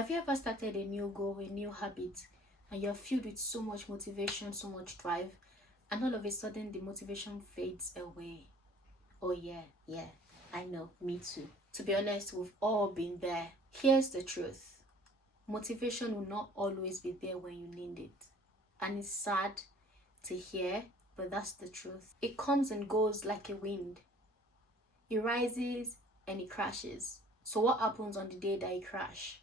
Have you ever started a new goal, a new habit, and you're filled with so much motivation, so much drive, and all of a sudden the motivation fades away? Oh yeah, I know, me too. To be honest, we've all been there. Here's the truth. Motivation will not always be there when you need it. And it's sad to hear, but that's the truth. It comes and goes like a wind. It rises and it crashes. So what happens on the day that it crashes?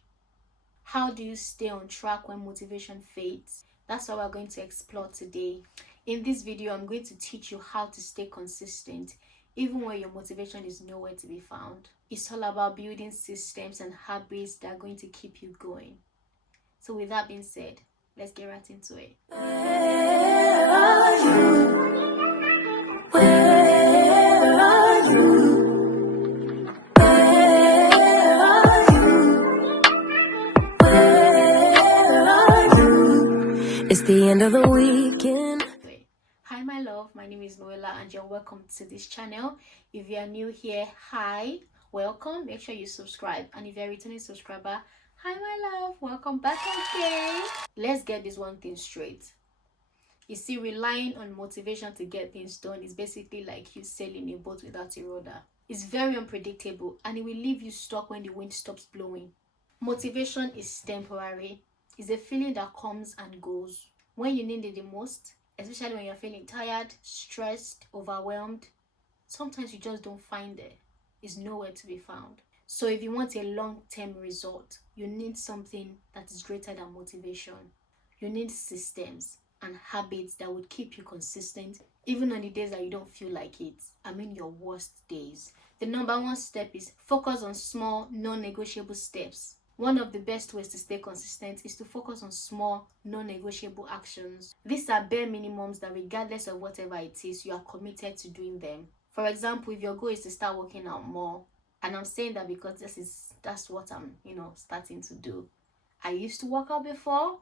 How do you stay on track when motivation fades? That's what we're going to explore today. In this video, I'm going to teach you how to stay consistent even when your motivation is nowhere to be found. It's all about building systems and habits that are going to keep you going. So with that being said, let's get right into it. Where are you? Where are you? It's the end of the weekend. Hi my love, my name is Nuella and you're welcome to this channel. If you are new here, hi, welcome. Make sure you subscribe, and if you're a returning subscriber, hi my love, welcome back again. Let's get this one thing straight. You see, relying on motivation to get things done is basically like you sailing a boat without a rudder. It's very unpredictable and it will leave you stuck when the wind stops blowing. Motivation is temporary. It's a feeling that comes and goes. When you need it the most, especially when you're feeling tired, stressed, overwhelmed, sometimes you just don't find it. It's nowhere to be found. So if you want a long-term result, you need something that is greater than motivation. You need systems and habits that would keep you consistent even on the days that you don't feel like it. I mean your worst days. The number one step is focus on small, non-negotiable steps. One of the best ways to stay consistent is to focus on small, non-negotiable actions. These are bare minimums that regardless of whatever it is, you are committed to doing them. For example, if your goal is to start working out more, and I'm saying that because that's what I'm, starting to do. I used to work out before,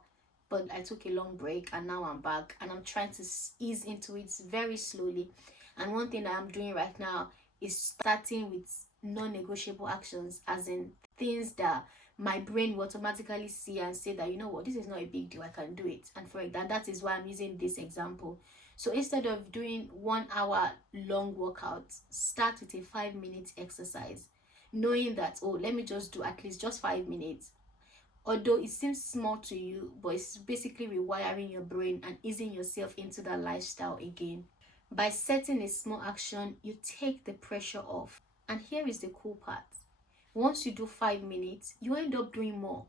but I took a long break and now I'm back and I'm trying to ease into it very slowly. And one thing that I'm doing right now is starting with non-negotiable actions, as in things that my brain will automatically see and say that, you know what, this is not a big deal, I can do it. And for that is why I'm using this example. So instead of doing 1 hour long workout, start with a 5-minute exercise, knowing that, oh, let me just do at least just 5 minutes. Although it seems small to you, but it's basically rewiring your brain and easing yourself into that lifestyle again. By setting a small action, you take the pressure off. And here is the cool part. Once you do 5 minutes, you end up doing more.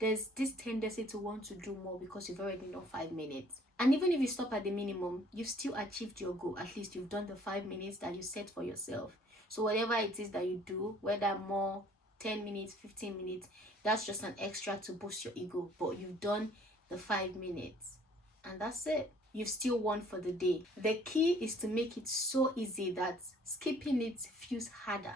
There's this tendency to want to do more because you've already done 5 minutes. And even if you stop at the minimum, you've still achieved your goal. At least you've done the 5 minutes that you set for yourself. So whatever it is that you do, whether more, 10 minutes, 15 minutes, that's just an extra to boost your ego. But you've done the 5 minutes. And that's it. You've still won for the day. The key is to make it so easy that skipping it feels harder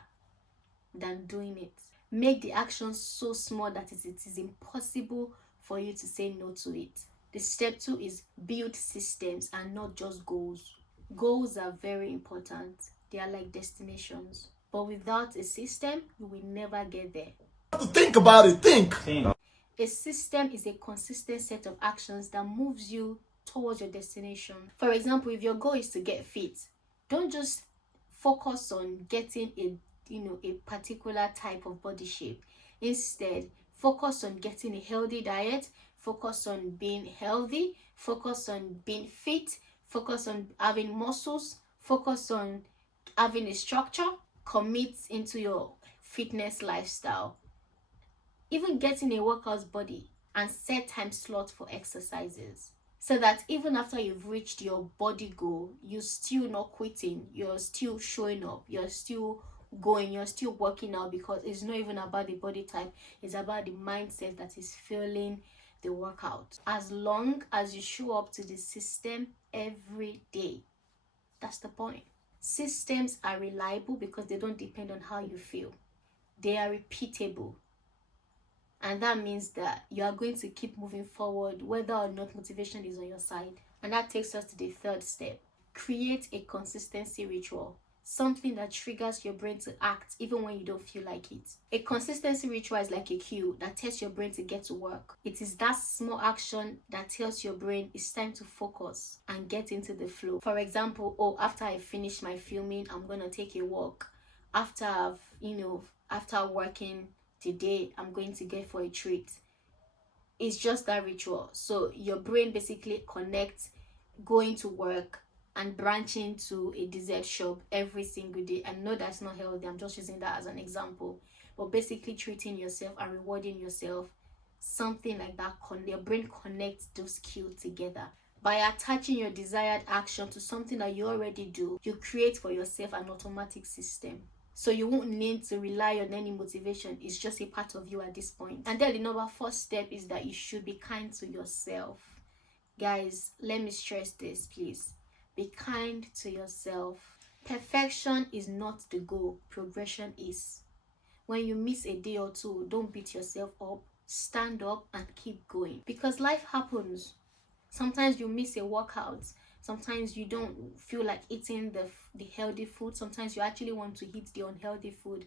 than doing it. Make the action so small that it is impossible for you to say no to it. The step 2 is build systems and not just goals. Goals are very important. They are like destinations. But without a system, you will never get there. Think about it. Think. A system is a consistent set of actions that moves you towards your destination. For example, if your goal is to get fit, don't just focus on getting a particular type of body shape. Instead, focus on getting a healthy diet, focus on being healthy, focus on being fit, focus on having muscles, focus on having a structure, commit into your fitness lifestyle. Even getting a workout body and set time slots for exercises, so that even after you've reached your body goal, you're still not quitting, you're still showing up, you're still going, you're still working out, because it's not even about the body type, it's about the mindset that is fueling the workout. As long as you show up to the system every day, that's the point. Systems are reliable because they don't depend on how you feel. They are repeatable. And that means that you are going to keep moving forward whether or not motivation is on your side. And that takes us to the third step. Create a consistency ritual. something that triggers your brain to act even when you don't feel like it. A consistency ritual is like a cue that tells your brain to get to work. It is that small action that tells your brain it's time to focus and get into the flow. For example, oh, after I finish my filming, I'm gonna take a walk. After after working today, I'm going to get for a treat. It's just that ritual. So your brain basically connects going to work and branching to a dessert shop every single day. I know that's not healthy, I'm just using that as an example, but basically treating yourself and rewarding yourself, something like that. Your brain connects those cues together. By attaching your desired action to something that you already do, you create for yourself an automatic system. So you won't need to rely on any motivation. It's just a part of you at this point. And then the number 4 step is that you should be kind to yourself. Guys, let me stress this, please. Be kind to yourself. Perfection is not the goal. Progression is. When you miss a day or two, don't beat yourself up. Stand up and keep going. Because life happens. Sometimes you miss a workout. Sometimes you don't feel like eating the healthy food. Sometimes you actually want to eat the unhealthy food.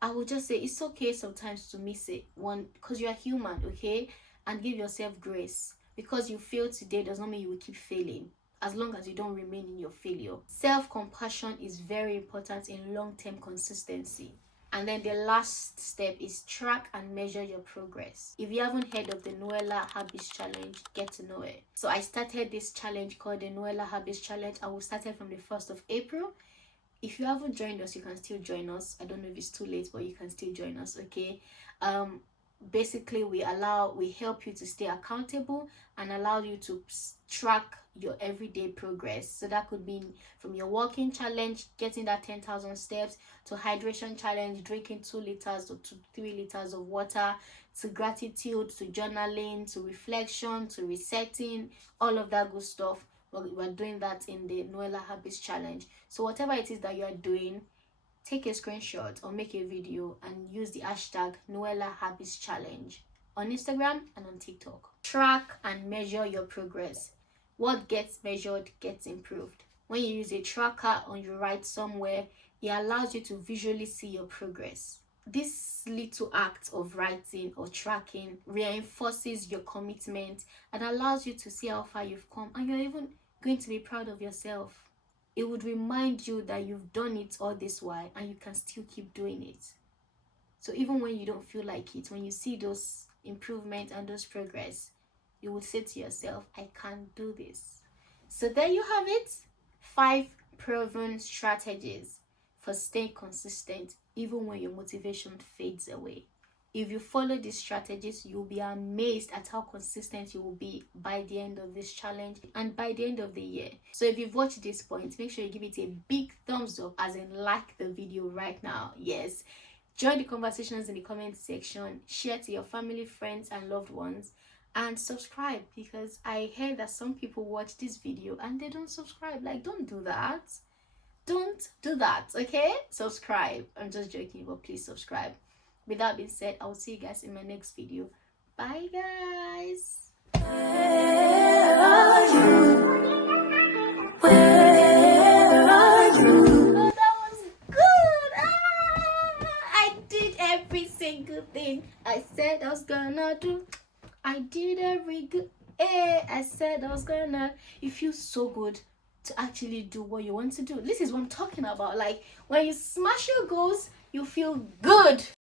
I would just say it's okay sometimes to miss it, one, because you are human, okay? And give yourself grace. Because you failed today does not mean you will keep failing, as long as you don't remain in your failure. Self-compassion is very important in long-term consistency. And then the last step is track and measure your progress. If you haven't heard of the Nuella Habits Challenge, get to know it. So I started this challenge called the Nuella Habits Challenge. I will start it from the 1st of April. If you haven't joined us, you can still join us. I don't know if it's too late, but you can still join us, okay? Basically, we help you to stay accountable and allow you to track your everyday progress. So that could be from your walking challenge, getting that 10,000 steps, to hydration challenge, drinking 2 liters or 3 liters of water, to gratitude, to journaling, to reflection, to resetting, all of that good stuff. We're doing that in the Nuella Habits Challenge. So whatever it is that you are doing, take a screenshot or make a video and use the hashtag Nuella Habits Challenge on Instagram and on TikTok. Track and measure your progress. What gets measured gets improved. When you use a tracker or you write somewhere, it allows you to visually see your progress. This little act of writing or tracking reinforces your commitment and allows you to see how far you've come, and you're even going to be proud of yourself. It would remind you that you've done it all this while and you can still keep doing it. So even when you don't feel like it, when you see those improvements and those progress, you would say to yourself, I can do this. So there you have it. 5 proven strategies for staying consistent even when your motivation fades away. If you follow these strategies, you'll be amazed at how consistent you will be by the end of this challenge and by the end of the year. So if you've watched this point, make sure you give it a big thumbs up, as in like the video right now. Yes. Join the conversations in the comment section. Share to your family, friends, and loved ones. And subscribe, because I heard that some people watch this video and they don't subscribe. Like, don't do that. Don't do that, okay? Subscribe. I'm just joking, but please subscribe. With that being said, I'll see you guys in my next video. Bye, guys. Where are you? Where are you? Oh, that was good. I did every single thing I said I was gonna do. I did every good. I said I was gonna. It feels so good to actually do what you want to do. This is what I'm talking about. Like, when you smash your goals, you feel good.